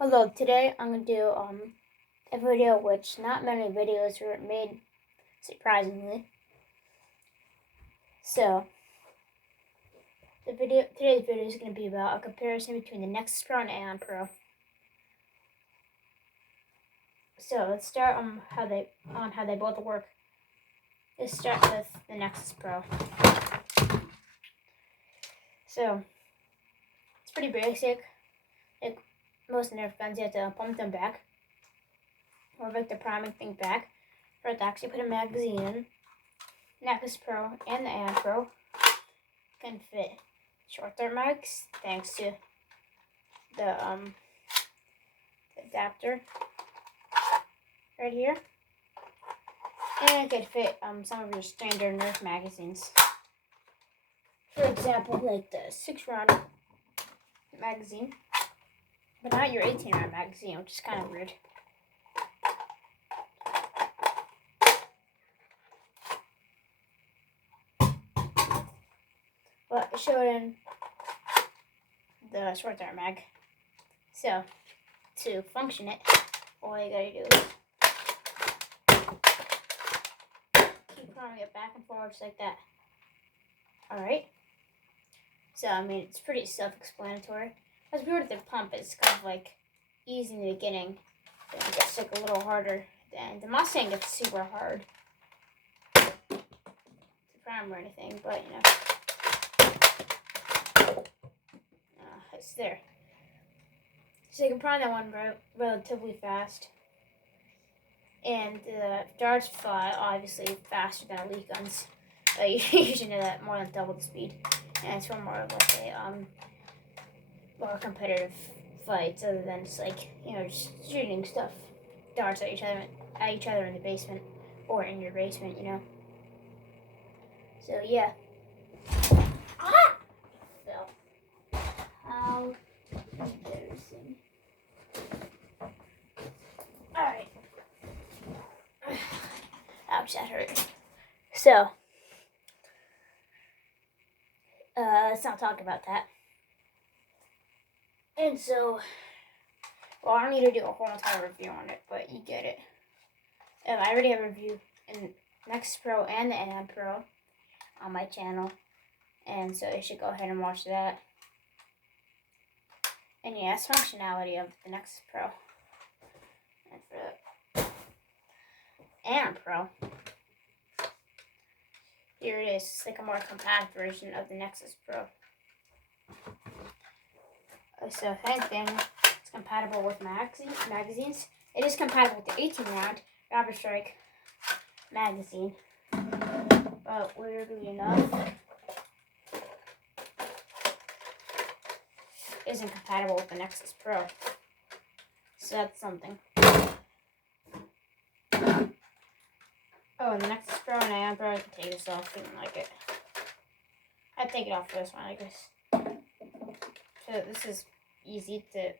Hello, today I'm going to do a video which not many videos were made, surprisingly. So, today's video is going to be about a comparison between the Nexus Pro and Aeon Pro. So, let's start on how they both work. Let's start with the Nexus Pro. So, it's pretty basic. Like most Nerf guns, you have to pump them back, or like the priming thing back, for it to actually put a magazine in. Nexus Pro and the Aeon Pro can fit short dart mags thanks to the adapter right here, and it could fit some of your standard Nerf magazines. For example, like the 6-round magazine, but not your 18-round magazine, which is kind of weird. But I showed in the short dart mag. So, to function it, all you gotta do is keep running it back and forth just like that. Alright? So, I mean, it's pretty self-explanatory. As weird as the pump, it's kind of like easy in the beginning, then it gets like a little harder. Then I'm not saying it's super hard to prime or anything, but you know, it's there. So you can prime that one relatively fast, and the darts fly obviously faster than elite guns. You should know that, more than double the speed, and it's for more of like a more competitive fights, other than just like, you know, just shooting stuff, darts at each other in the basement or in your basement, you know. So yeah. So how embarrassing. Alright. Ouch, that hurt. So let's not talk about that. And so, well, I don't need to do a whole entire review on it, but you get it. I already have a review in Nexus Pro and the Aeon Pro on my channel, and so you should go ahead and watch that. And yeah, it's functionality of the Nexus Pro. And for the Aeon Pro, here it is. It's like a more compact version of the Nexus Pro. So same thing, it's compatible with magazines. It is compatible with the 18-round Robber Strike magazine. But weirdly enough, it isn't compatible with the Nexus Pro. So that's something. Oh, and the Nexus Pro and Aeon Pro, I can take this off if you don't like it. I'd take it off for this one, I guess. So this is easy to,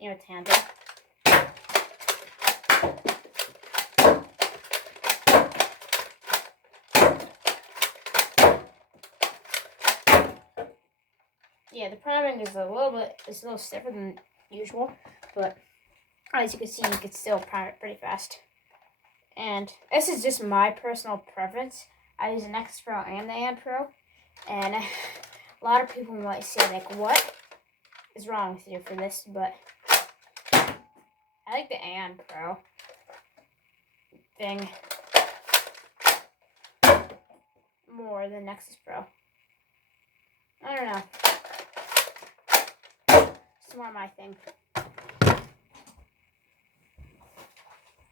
you know, to handle. Yeah, the priming is a little stiffer than usual, but as you can see, you can still prime it pretty fast. And this is just my personal preference. I use the Nexus Pro and the Aeon Pro, and a lot of people might say, like, what is wrong with you for this? But I like the Aeon Pro thing more than Nexus Pro. I don't know. It's more my thing.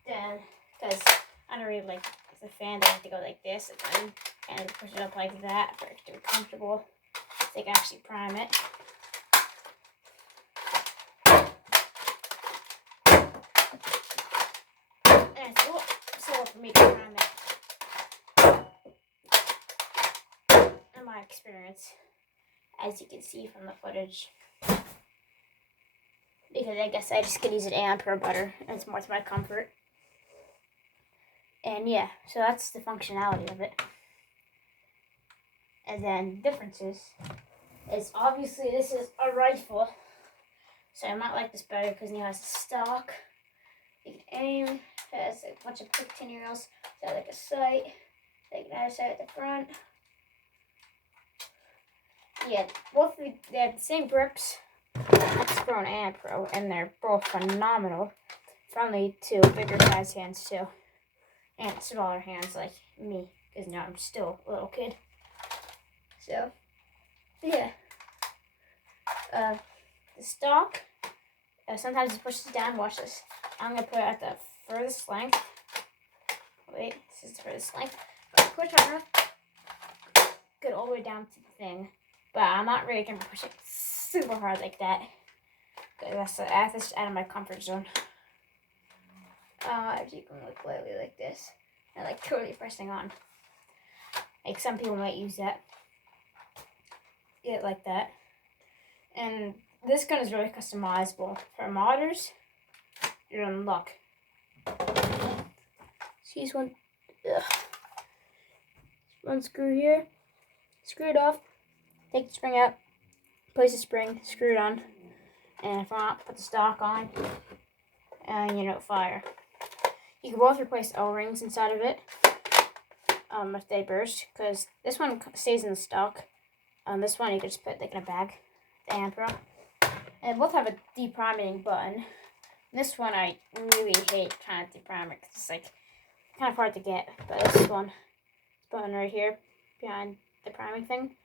Then, because I don't really like, as a fan, they have to go like this and push it up like that for it to be comfortable. So they can actually prime it. And it's a little slower for me to prime it, in my experience, as you can see from the footage. Because I guess I just could use an Aeon Pro better, and it's more to my comfort. And yeah, so that's the functionality of it. And then differences is obviously this is a rifle, So I might like this better because it has a stock. You can aim. It has a bunch of quick rails. It's got like a sight. Like another sight at the front. Yeah, both they have the same grips. Nexus Pro and Aeon Pro, and they're both phenomenal. Friendly to bigger guys' hands too, and smaller hands like me, because now I'm still a little kid. So, yeah. The stock. Sometimes it pushes down. Watch this. I'm gonna put it at the furthest length. Wait, this is the furthest length. Push hard enough. Get all the way down to the thing, but I'm not really gonna push it super hard like that. That's out of my comfort zone. If you can look lightly like this, and like totally pressing on. Like some people might use that. Get it like that. And this gun is really customizable. For modders, you're in luck. See one. Ugh. One screw here. Screw it off. Take the spring out. Place the spring. Screw it on. And if not, put the stock on. And fire. You can both replace O-rings inside of it. If they burst, because this one stays in the stock. This one you can just put like in a bag. The Aeon Pro. And both have a depriming button. This one I really hate trying to deprime it because it's like kind of hard to get. But this one, this button right here behind the priming thing,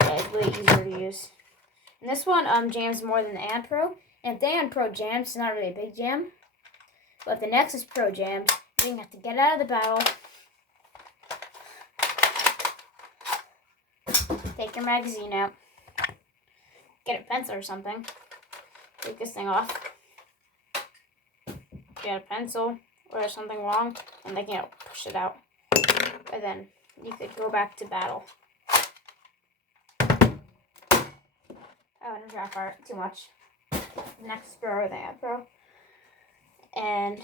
yeah, it's really easier to use. And this one jams more than the Aeon Pro. And if the Aeon Pro jams, it's not really a big jam. But if the Nexus Pro jams, you're going to have to get out of the battle. Take your magazine out. Get a pencil or something. Take this thing off. Get a pencil or there's something wrong, and they can push it out. And then you could go back to battle. I wouldn't drop art too much. Next Pro or the Aeon Pro. And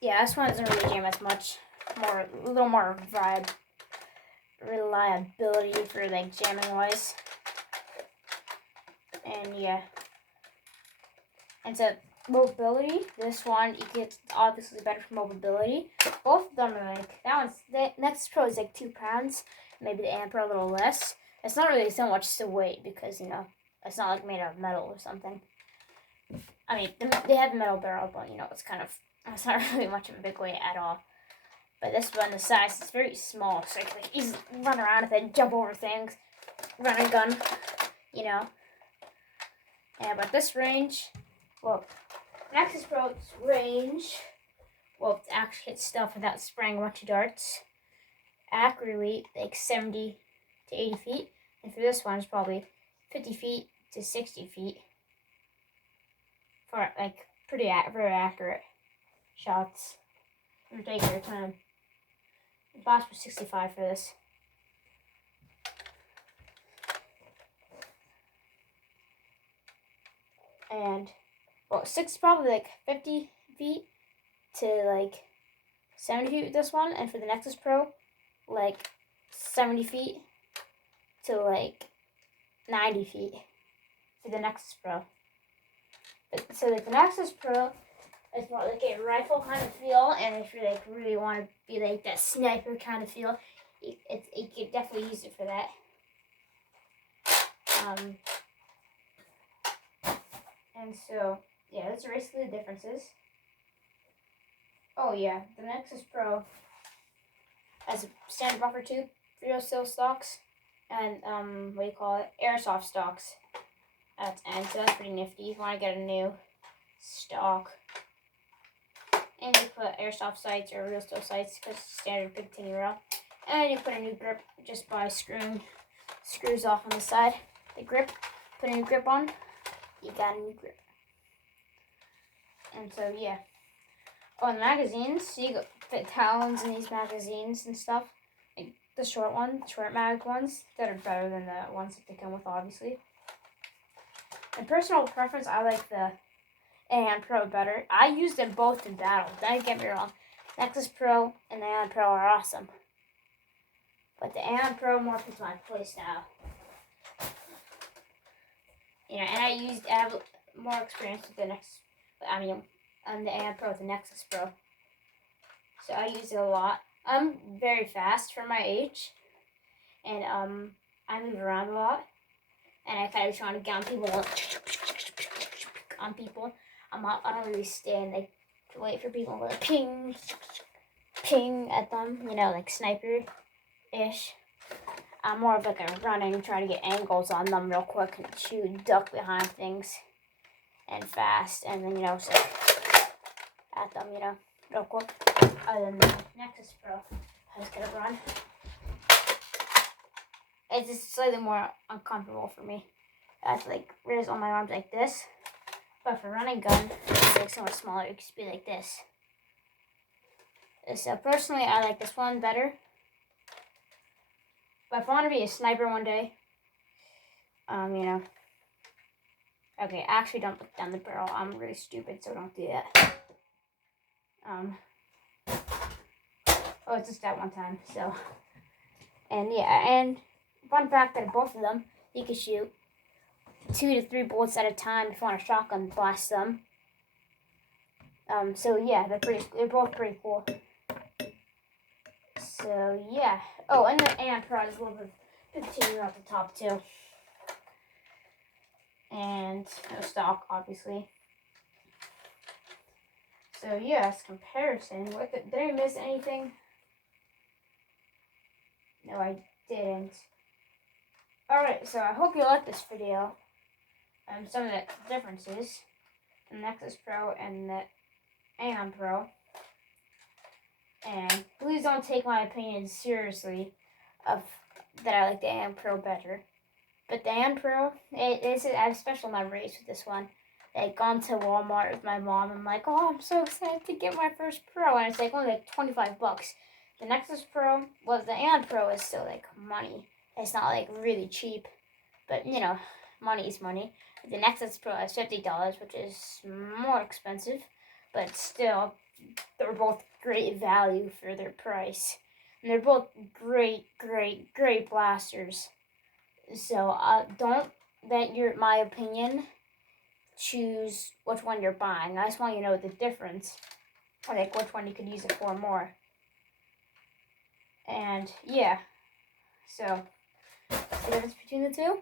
yeah, this one doesn't really jam as much. A little more reliability for like jamming wise. And yeah. And so mobility, this one you get obviously better for mobility. Both of them are like the Nexus Pro is like 2 pounds, maybe the Aeon Pro a little less. It's not really so much to weight because it's not like made out of metal or something. I mean they have a metal barrel, but it's not really much of a big weight at all. But this one, the size is very small, so you can easily run around with it, jump over things, run a gun, Yeah, but this range, Nexus Pro's range, to actually hit stuff without spraying a bunch of darts, accurately, like 70 to 80 feet. And for this one, it's probably 50 feet to 60 feet. For, very accurate shots. You take your time. The boss was 65 for this. And 6 probably 50 feet to 70 feet with this one, and for the Nexus Pro 70 feet to 90 feet for the Nexus Pro. So the Nexus Pro is more like a rifle kind of feel, and if you really want to be that sniper kind of feel, you could definitely use it for that. And so, yeah, those are basically the differences. Oh yeah, the Nexus Pro has a standard buffer tube, real steel stocks, and airsoft stocks. And so that's pretty nifty. You want to get a new stock. And you put airsoft sights or real steel sights because it's standard big tinny rail. And you put a new grip just by screwing screws off on the side. The grip, put a new grip on, you got a new grip. And so yeah. Oh, and the magazines, so you can fit talons in these magazines and stuff. Like the short mag ones that are better than the ones that they come with, obviously. In personal preference, I like the Aeon Pro better. I use them both in battle. Don't get me wrong. Nexus Pro and the Aeon Pro are awesome. But the Aeon Pro more fits my playstyle. You know, and I have more experience with the Nexus. I mean, I'm the Aeon Pro with the Nexus Pro, so I use it a lot. I'm very fast for my age, and I move around a lot, and I kind of try to get on people. On people, I don't really stand like to wait for people to like, ping at them. You know, like sniper-ish. I'm more of like a running, trying to get angles on them real quick and shoot, duck behind things, and fast, and then so at them, real quick. Other than the Nexus Pro, I just gotta run. It's just slightly more uncomfortable for me. I have to like raise all my arms like this, but for running gun, it's like so much smaller. It could be like this. So personally, I like this one better. But if I want to be a sniper one day, okay, actually don't look down the barrel. I'm really stupid, so don't do that. Oh, it's just that one time, so. And yeah, and fun fact that both of them, you can shoot 2 to 3 bullets at a time if you want a shotgun blast them. So yeah, they're both pretty cool. So yeah. Oh, and the Aeon Pro is a little bit 15 at the top too. And no stock, obviously. So yes, comparison. Did I miss anything? No, I didn't. Alright, so I hope you liked this video. Some of the differences. The Nexus Pro and the Aeon Pro. And please don't take my opinion seriously of that I like the Aeon Pro better. But the Aeon Pro, I have special memories with this one. I'd gone to Walmart with my mom. I'm like, oh, I'm so excited to get my first Pro. And it's like only like $25. The Nexus Pro, the Aeon Pro is still like money. It's not like really cheap. But, money is money. The Nexus Pro is $50, which is more expensive. But still, they're both great value for their price. And they're both great, great, great blasters. So don't let my opinion choose which one you're buying. I just want you to know the difference. Or like which one you could use it for more. And yeah. So the difference between the two.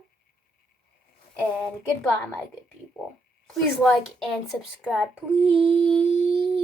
And goodbye, my good people. Please like and subscribe, please.